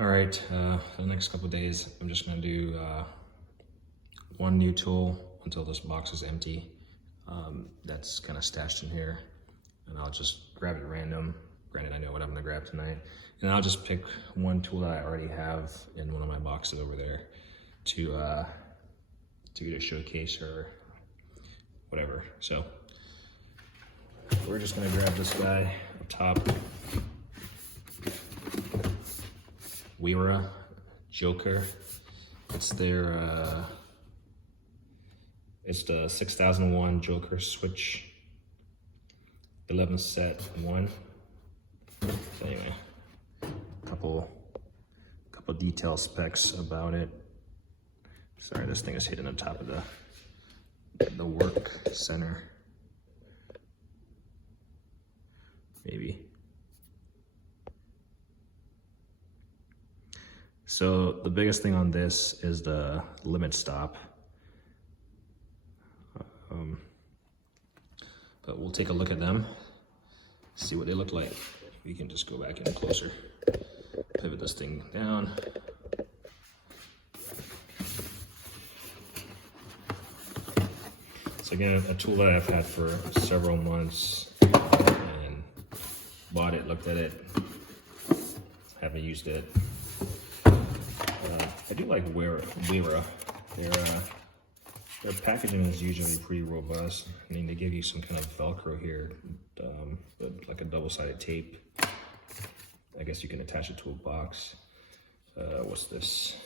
All right, for the next couple of days, I'm just gonna do one new tool until this box is empty. That's kind of stashed in here, and I'll just grab it random. Granted, I know what I'm gonna grab tonight. And I'll just pick one tool that I already have in one of my boxes over there to either showcase or whatever. So we're just gonna grab this guy up top. Wera Joker. It's their it's the 6001 Joker switch 11 set 1. So anyway, couple detail specs about it. Sorry, this thing is hidden on top of the work center. Maybe. So the biggest thing on this is the limit stop. But we'll take a look at them, see what they look like. We can just go back in closer, pivot this thing down. So again, a tool that I've had for several months, and bought it, looked at it, haven't used it. I do like Wera. Their packaging is usually pretty robust. I mean, they give you some kind of Velcro here, but like a double-sided tape. I guess you can attach it to a box. What's this?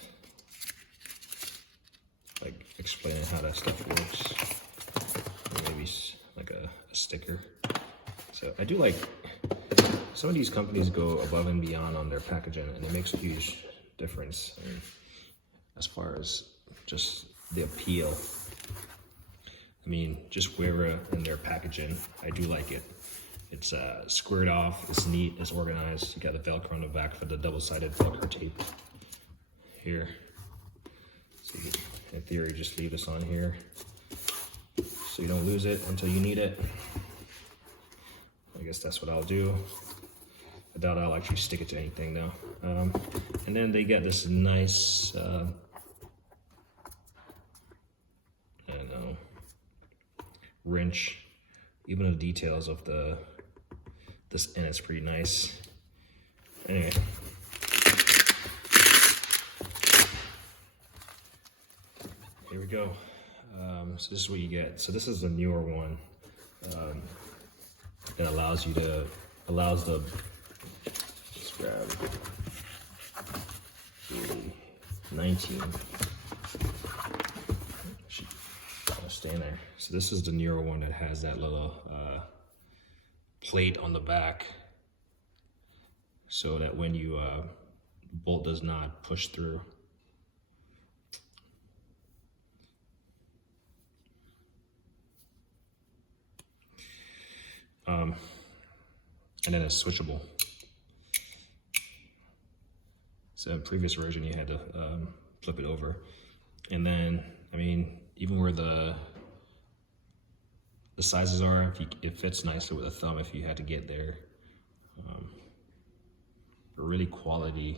Like explaining how that stuff works. Or maybe like a sticker. So I do like, some of these companies go above and beyond on their packaging, and it makes a huge difference as far as just the appeal. I mean, just Wera and their packaging, I do like it. It's squared off, it's neat, it's organized. You got the Velcro on the back for the double-sided Velcro tape here. So you, in theory, just leave this on here so you don't lose it until you need it. I guess that's what I'll do. I doubt I'll actually stick it to anything though. And then they got this nice, I don't know, wrench. Even the details of this end is pretty nice. Anyway. Here we go. So this is what you get. So this is the newer one. It allows the, let's grab 19. Should stay in there. So this is the newer one that has that little plate on the back, so that when you bolt does not push through. And then it's switchable. So in the previous version, you had to flip it over. And then, I mean, even where the sizes are, it fits nicely with a thumb if you had to get there. Really quality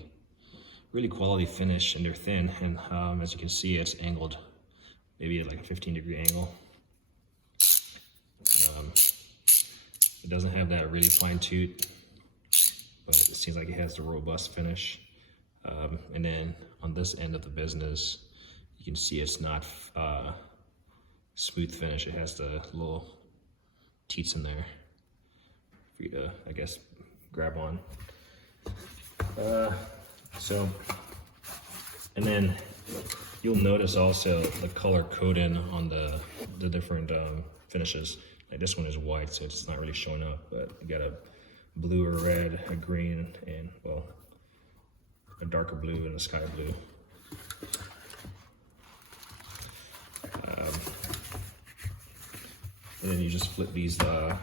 finish, and they're thin. And as you can see, it's angled, maybe at like a 15-degree angle. It doesn't have that really fine toot, but it seems like it has the robust finish. And then on this end of the business, you can see it's not smooth finish. It has the little teats in there for you to, I guess, grab on. And then you'll notice also the color coding on the different finishes. Like this one is white, so it's not really showing up, but you got a blue or red, a green, and well, a darker blue and a sky blue. And then you just flip these little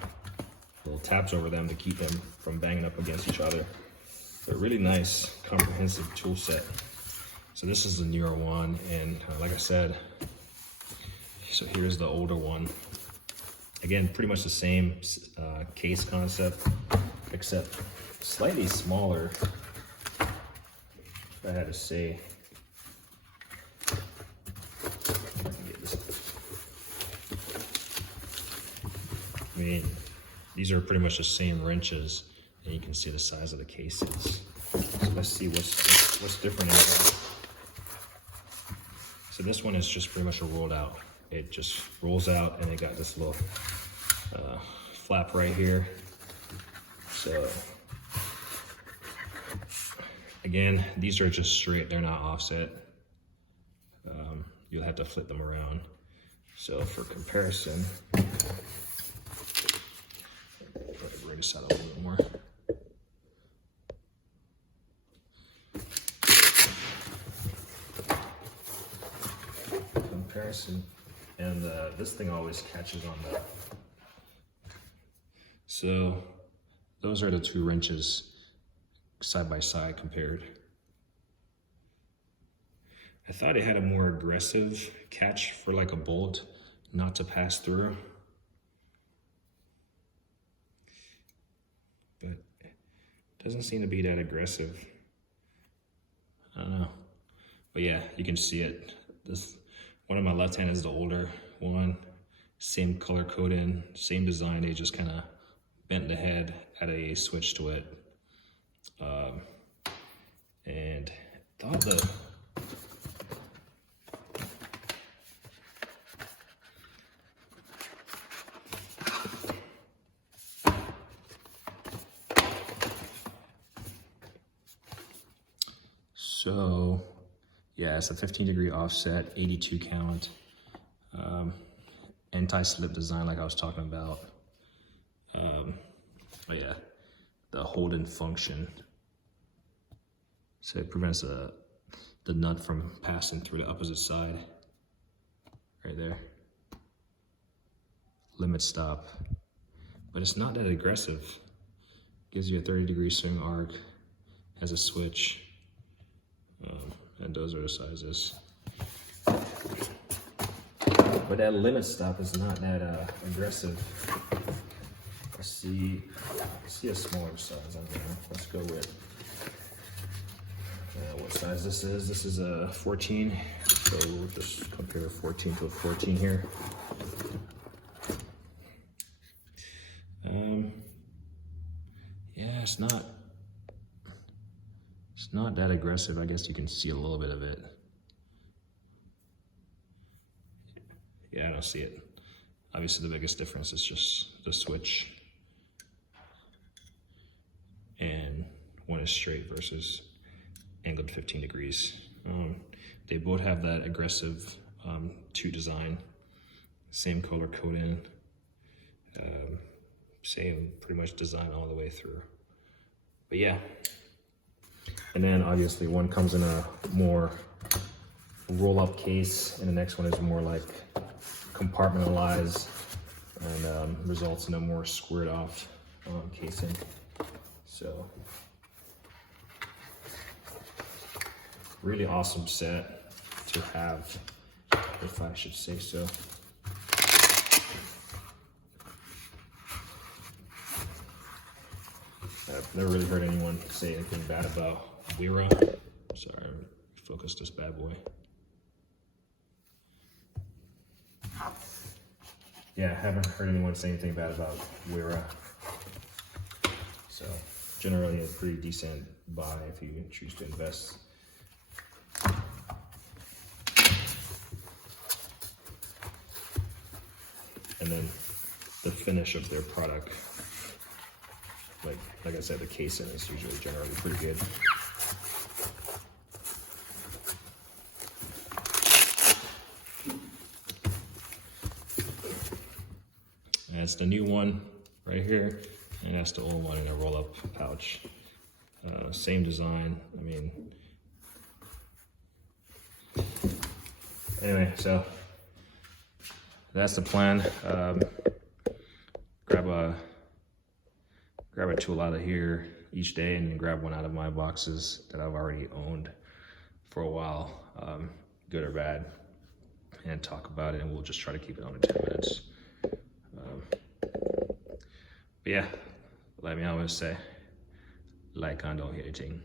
tabs over them to keep them from banging up against each other. But really nice, comprehensive tool set. So this is the newer one, and like I said, so here's the older one. Again, pretty much the same case concept, except slightly smaller if I had to say, I mean, these are pretty much the same wrenches, and you can see the size of the cases. So let's see what's different in here. So this one is just pretty much a rolled out. It just rolls out, and it got this little flap right here. So again, these are just straight, they're not offset. You'll have to flip them around. So for comparison, bring this out a little bit more. Comparison, and this thing always catches on the. So those are the two wrenches side by side compared. I thought it had a more aggressive catch for like a bolt not to pass through. But it doesn't seem to be that aggressive. I don't know. But yeah, you can see it. This one on my left hand is the older one. Same color coding, same design. They just kind of bent the head, added a switch to it. And thought the so yeah, it's a 15-degree offset, 82 count, anti-slip design like I was talking about. Oh yeah, the hold-in function. So it prevents the nut from passing through the opposite side, right there. Limit stop, but it's not that aggressive. Gives you a 30-degree swing arc, has a switch, and those are the sizes. But that limit stop is not that aggressive. I see a smaller size on there. Let's go with what size this is. This is a 14, so we'll just compare 14 to a 14 here. Yeah, it's not that aggressive. I guess you can see a little bit of it. Yeah, I don't see it. Obviously, the biggest difference is just the switch. And one is straight versus angled 15 degrees. They both have that aggressive two design, same color coding, same pretty much design all the way through. But yeah, and then obviously one comes in a more roll-up case, and the next one is more like compartmentalized and results in a more squared off casing. So really awesome set to have, if I should say so. I've never really heard anyone say anything bad about Wera. Sorry, focus this bad boy. Yeah, I haven't heard anyone say anything bad about Wera. So generally a pretty decent buy if you choose to invest. And then the finish of their product, like I said, the casing is usually generally pretty good. And that's the new one right here, and that's the old one in a roll-up pouch. Same design. I mean, anyway, so that's the plan. Grab a tool out of here each day and grab one out of my boxes that I've already owned for a while, good or bad, and talk about it, and we'll just try to keep it under 10 minutes. But yeah, like me always say, like and don't hit a thing.